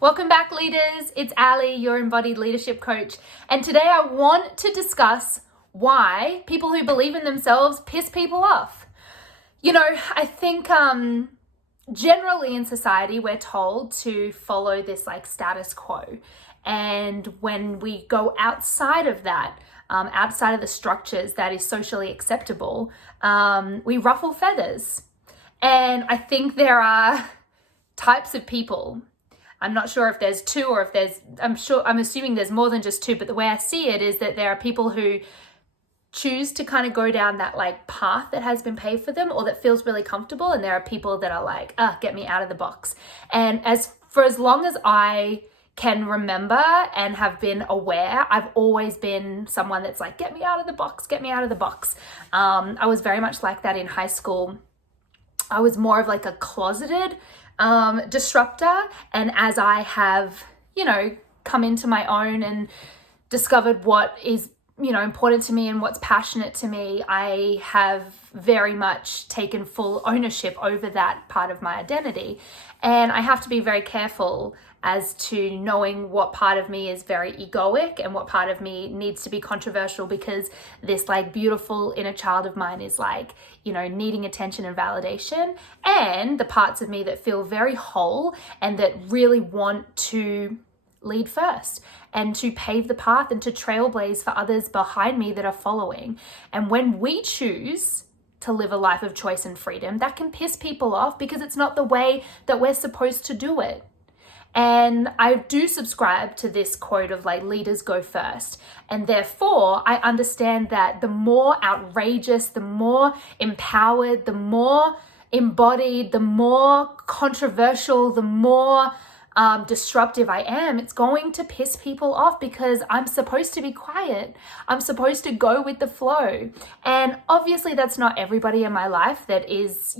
Welcome back, leaders. It's Ali, your embodied leadership coach. And today I want to discuss why people who believe in themselves piss people off. I think generally in society, we're told to follow this status quo. And when we go outside of that, outside of the structures that is socially acceptable, we ruffle feathers. And I think there are types of people. I'm not sure if there's two or if I'm assuming there's more than just two, but the way I see it is that there are people who choose to kind of go down that path that has been paved for them or that feels really comfortable. And there are people that are get me out of the box. And as long as I can remember and have been aware, I've always been someone that's get me out of the box, get me out of the box. I was very much like that in high school. I was more of a closeted disruptor. And as I have, come into my own and discovered what is, important to me and what's passionate to me, I have very much taken full ownership over that part of my identity. And I have to be very careful as to knowing what part of me is very egoic and what part of me needs to be controversial, because this beautiful inner child of mine is needing attention and validation, and the parts of me that feel very whole and that really want to lead first and to pave the path and to trailblaze for others behind me that are following. And when we choose to live a life of choice and freedom, that can piss people off because it's not the way that we're supposed to do it. And I do subscribe to this quote of leaders go first. And therefore, I understand that the more outrageous, the more empowered, the more embodied, the more controversial, the more disruptive I am, it's going to piss people off because I'm supposed to be quiet. I'm supposed to go with the flow. And obviously that's not everybody in my life that is,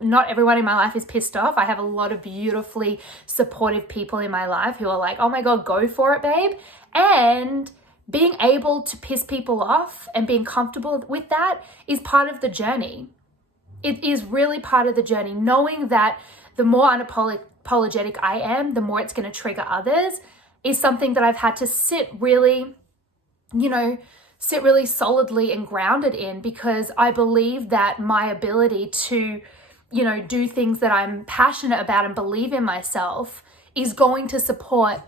not everyone in my life is pissed off. I have a lot of beautifully supportive people in my life who are oh my God, go for it, babe. And being able to piss people off and being comfortable with that is part of the journey. It is really part of the journey. Knowing that the more unapologetic I am, the more it's going to trigger others is something that I've had to sit really solidly and grounded in, because I believe that my ability to do things that I'm passionate about and believe in myself is going to support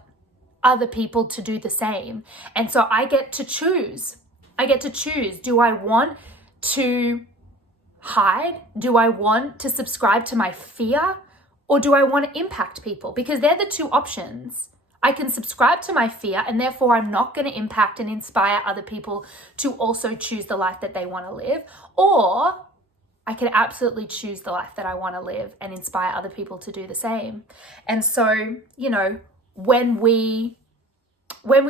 other people to do the same. And so I get to choose. Do I want to hide? Do I want to subscribe to my fear? Or do I want to impact people? Because they're the two options. I can subscribe to my fear, and therefore I'm not going to impact and inspire other people to also choose the life that they want to live. Or I can absolutely choose the life that I want to live and inspire other people to do the same. And so, when we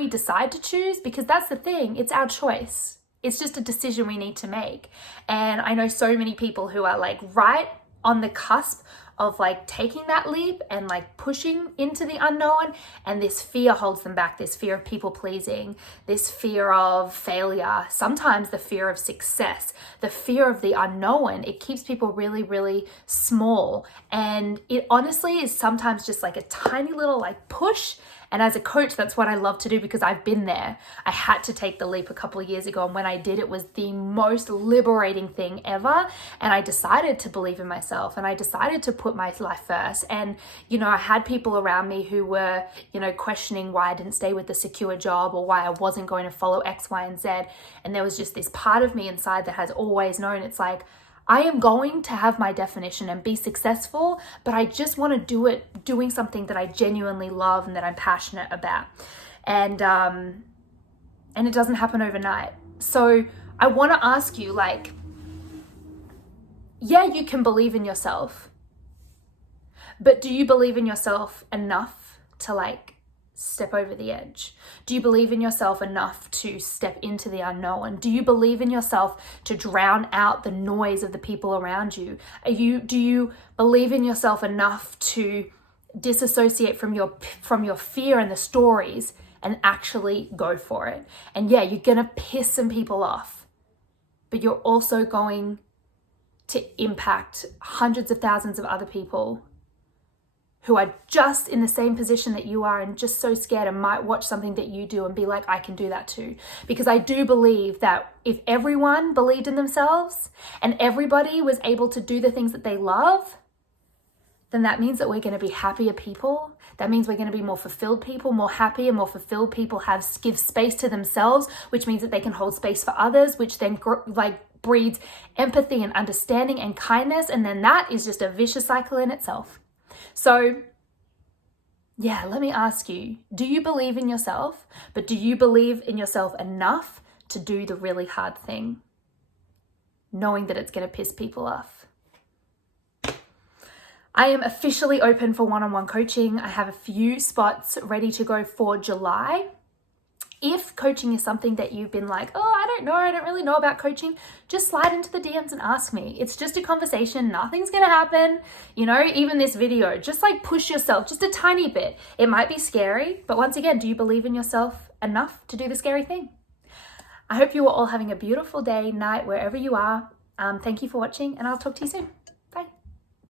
decide to choose, because that's the thing, it's our choice. It's just a decision we need to make. And I know so many people who are right on the cusp of taking that leap and pushing into the unknown, and this fear holds them back, this fear of people pleasing, this fear of failure, sometimes the fear of success, the fear of the unknown. It keeps people really, really small. And it honestly is sometimes just a tiny little push. And as a coach, that's what I love to do, because I've been there. I had to take the leap a couple of years ago. And when I did, it was the most liberating thing ever. And I decided to believe in myself, and I decided to put my life first. And, I had people around me who were, questioning why I didn't stay with the secure job or why I wasn't going to follow X, Y, and Z. And there was just this part of me inside that has always known it's I am going to have my definition and be successful, but I just want to do it doing something that I genuinely love and that I'm passionate about. And it doesn't happen overnight. So I want to ask you, yeah, you can believe in yourself, but do you believe in yourself enough to step over the edge? Do you believe in yourself enough to step into the unknown? Do you believe in yourself to drown out the noise of the people around you? Do you believe in yourself enough to disassociate from your fear and the stories and actually go for it? And yeah, you're gonna piss some people off, but you're also going to impact hundreds of thousands of other people who are just in the same position that you are and just so scared and might watch something that you do and be like, I can do that too. Because I do believe that if everyone believed in themselves and everybody was able to do the things that they love, then that means that we're going to be happier people. That means we're going to be more fulfilled people. More happy and more fulfilled people give space to themselves, which means that they can hold space for others, which then breeds empathy and understanding and kindness. And then that is just a vicious cycle in itself. So yeah, let me ask you, do you believe in yourself? But do you believe in yourself enough to do the really hard thing, knowing that it's going to piss people off? I am officially open for one-on-one coaching. I have a few spots ready to go for July. If coaching is something that you've been like, oh, I don't really know about coaching, just slide into the DMs and ask me. It's just a conversation. Nothing's going to happen. Even this video, just like push yourself just a tiny bit. It might be scary, but once again, do you believe in yourself enough to do the scary thing? I hope you are all having a beautiful day, night, wherever you are. Thank you for watching, and I'll talk to you soon.